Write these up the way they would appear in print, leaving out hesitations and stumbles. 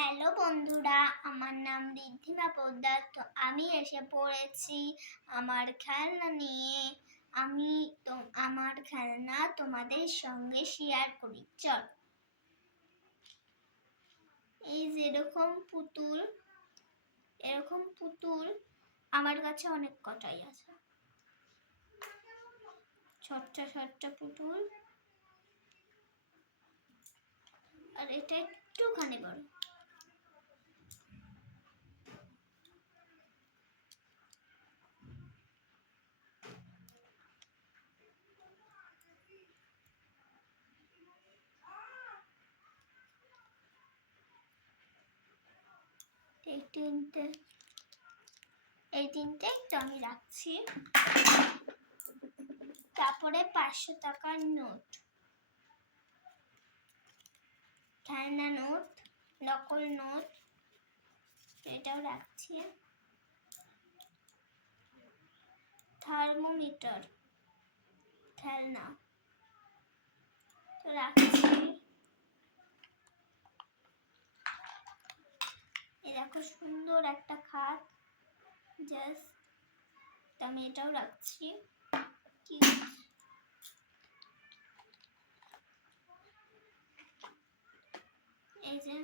Hello বন্ধুরা, আমার নাম ঋদ্ধিমা পোদ্দার। তো আমি এসে পড়েছি আমার খেলনা নিয়ে। আমি তো আমার খেলনা তোমাদের সঙ্গে শেয়ার করি। চল, এই যেরকম পুতুল, এরকম পুতুল আমার কাছে অনেক কটাই আছে। ছোট্ট ছোট্ট পুতুল, আর এটা একটুখানি বড়। এই তিনটে একটু আমি রাখছি। তারপরে 500 টাকার নোট, খেলনা নোট, নকল নোট, এটাও রাখছি। থার্মোমিটার, খেলনা তো রাখছি। এই দেখো সুন্দর একটা খাট, জাস্ট আমি এটাও রাখছি। এই যে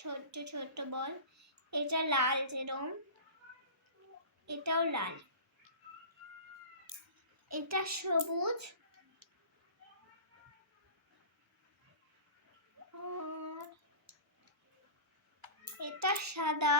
ছোট্ট ছোট্ট বল, এটা লাল যেরকম, এটাও লাল, এটা সবুজ, আর এটা সাদা,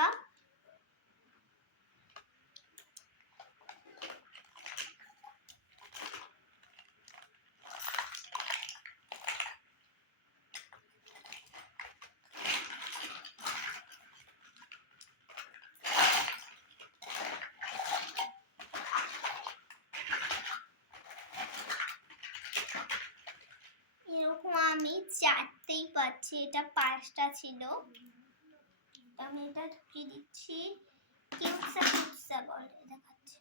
এরকম আমি চারটেই পাচ্ছি। এটা 5টা ছিল, আমি এটা ঢুকিয়ে দিচ্ছি। কিউটসা কিউটসা বল দেখাচ্ছি।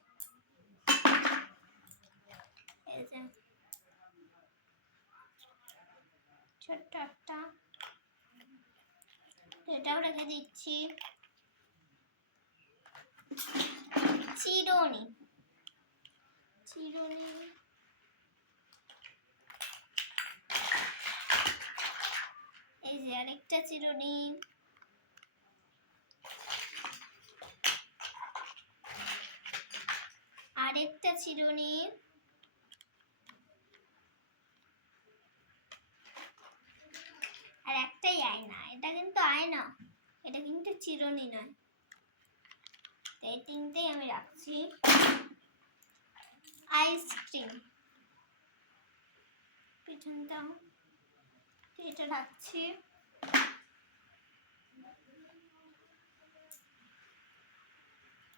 এই যে ছোট্ট একটা, এটাও রেখে দিচ্ছি। চিরুনি, চিরুনি, এই যে আরেকটা চিরুনি, আরেকটা চিরুনি, আর একটাই আয়না। এটা কিন্তু আয়না, এটা কিন্তু চিরুনি নয়। এই তিনটেই আমি রাখছি। আইসক্রিম, পিছনটা এটা রাখছি।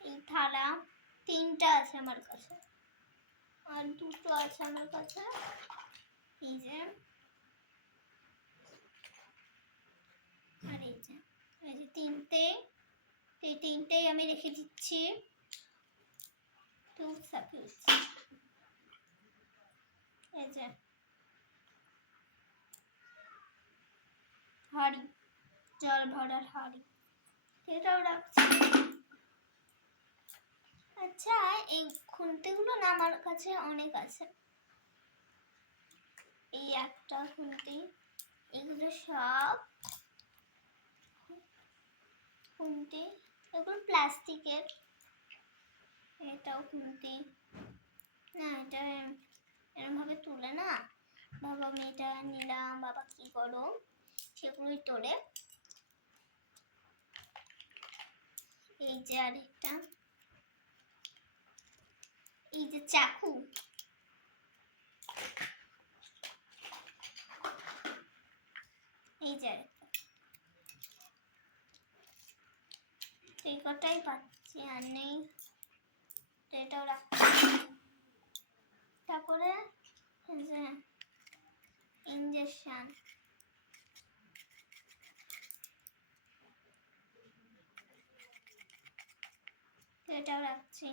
এই থালা 3টা আছে আমার কাছে, আর 2টো আছে আমার কাছে। এই যে, আর এই যে 3টে, এই 3টেই আমি রেখে দিচ্ছি। এই যে হাঁড়ি, জল ভরার হাঁড়ি, এটাও রাখছি। আচ্ছা, এই খুন্তিগুলো না আমার কাছে অনেক আছে। এই একটা খুন্তি, এগুলো সব খুন্তি, এগুলো প্লাস্টিকের। এটাও খুন্তি, না এটা এরকম ভাবে তুলে না। বাবা, আমি এটা নিলাম, বাবা কি করো, সেগুলোই তোলে। এই যে আরেকটা, এই যে চাকু, এই যে এই কটাই পাচ্ছি, আর নেই, এটাও রাখছি। তারপরে এই যে ইঞ্জেকশন, এটাও রাখছি।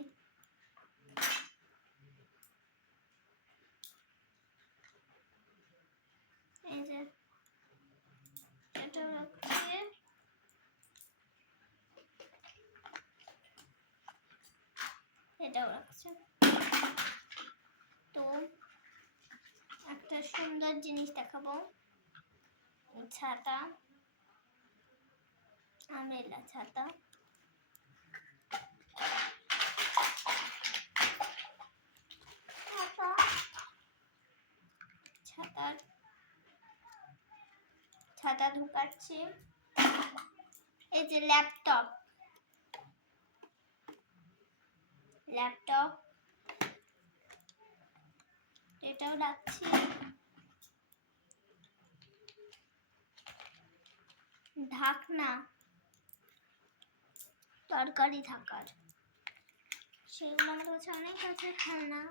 এই যে এটাও রাখছি। এটাও রাখছে। তো একটা সুন্দর জিনিস দেখাবো, ছাতা, আমরেলা ছাতা। ছাতা ঢুকাচ্ছি। এই যে ল্যাপটপ এটাও রাখছি। ঢাকনা, তরকারি থাকার, সেগুলো আমার কাছে অনেক আছে। খেলনা,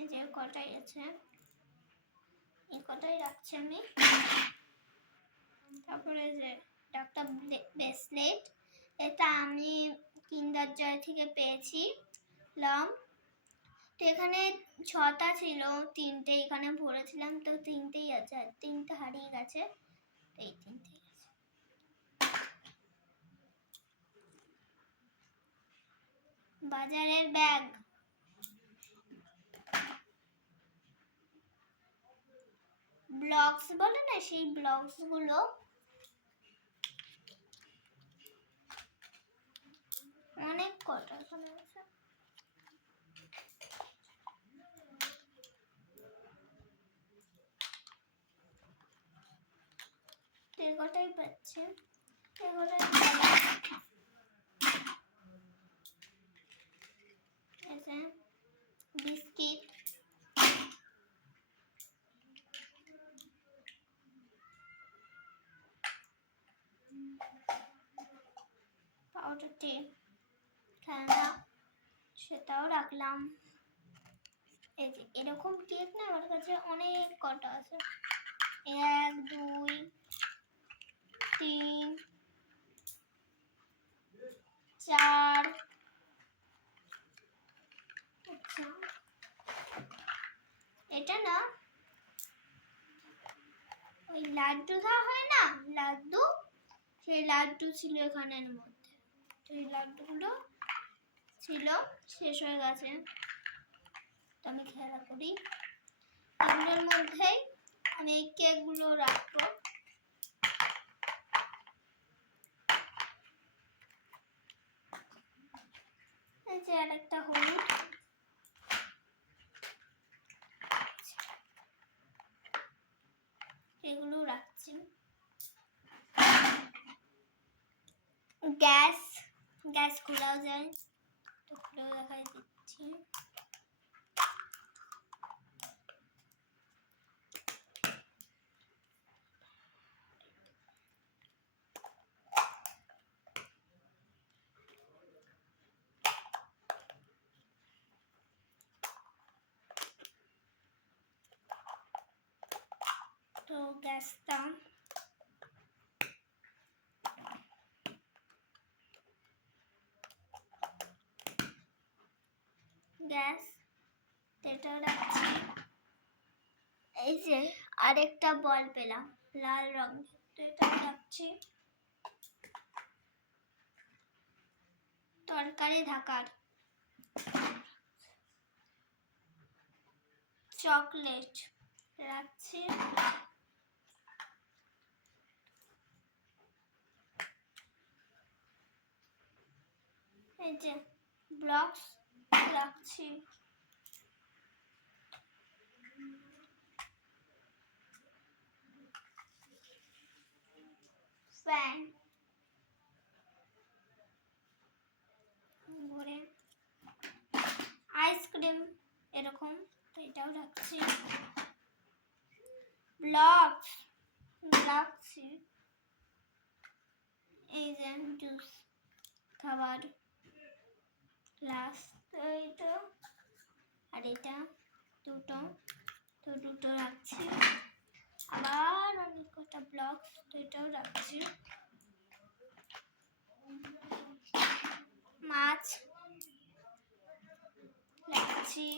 এই যে কটাই আছে, এই কটাই রাখছি আমি। তারপরে যে একটা ব্রেসলেট, এটা আমি কিন্ডার জয় থেকে পেয়েছি। লম, তো এখানে 6টা ছিল, 3টে এখানে ভরেছিলাম, তো 3টেই আছে, আর 3টে হারিয়ে গেছে, তো এই 3টেই আছে। বাজারের ব্যাগ, ব্লকস বলে না, সেই ব্লকস গুলো অনেক কটা এখানে আছে। কটাই পাচ্ছে, বিস্কিট, পাউডার, খেলনা, সেটাও রাখলাম। এই যে এরকম কেক না আমার কাছে অনেক কটা আছে, 1 2 3 4। আচ্ছা, এটা না ওই লাড্ডু দেওয়া হয় না, লাড্ডু, সেই লাড্ডু ছিল এখানের মধ্যে, সেই লাড্ডুগুলো ছিল, শেষ হয়ে গেছে, তো আমি খেলা করি। এগুলোর মধ্যেই আমি এই কেকগুলো রাখবো। এই যে আরেকটা হলুদ, এগুলো রাখছি। গ্যাস খোলাও যায়, তো খুলেও দেখাই দিচ্ছি। তো গ্যাসটা এটা রাখছি। এই যে আরেকটা বল পেলাম লাল রং, তো এটা রাখছি। তরকারি ঢাকার, চকলেট রাখছি। এই যে ব্লকস রাখছি। ফ্যান, ঘুরে আইসক্রিম এরকম, তো এটাও রাখছি। ব্লকস রাখছি। এই যে জুস খাবার গ্লাস, তো এইটা আর এটা দুটো, তো দুটো রাখছি। আবার অনেক কটা ব্লকস, তো এটাও রাখছি। মাছ রাখছি।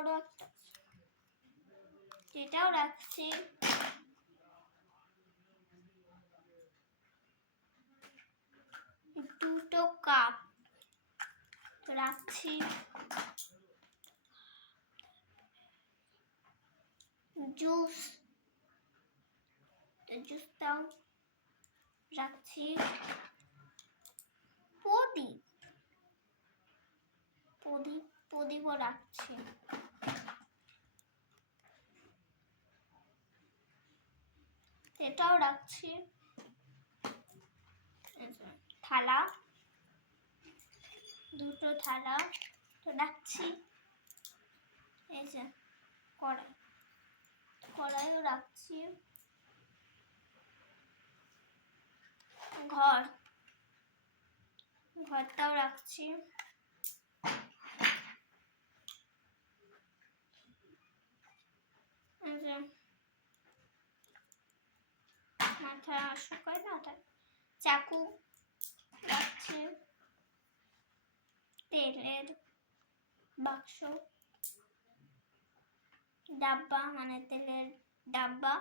বড় একটা, এটাও রাখছি। দুটো কাপ রাখছি। জুস, জুসটাও রাখছি। প্রদীপও রাখছি। এটাও রাখছি। থালা, দুটো থালা তো রাখছি। এই যে কড়াই, কড়াইও রাখছি। ঘরটাও রাখছি। মাথা শুকায় না, তাই চাকু রাখছি। তেলের বাক্স, ডাব্বা, মানে তেলের ডাব্বা।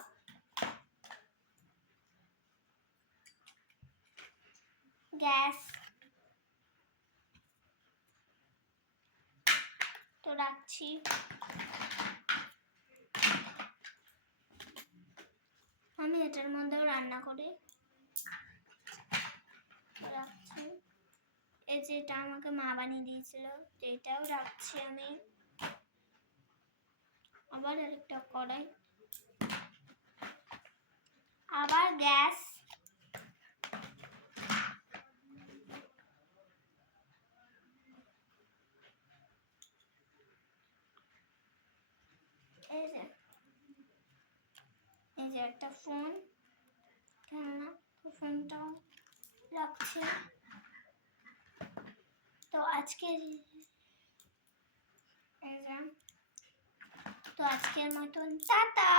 গ্যাস তো রাখছি। আমি এটার মধ্যেও রান্না করি, রাখছি। এই যেটা আমাকে মা বানিয়ে দিয়েছিল, এটাও রাখছি আমি। আবার একটা কড়াই, আবার গ্যাস, এই যে একটা ফোন, খেলনা, ফোনটাও রাখছি। তো আজকের মতন টাটা।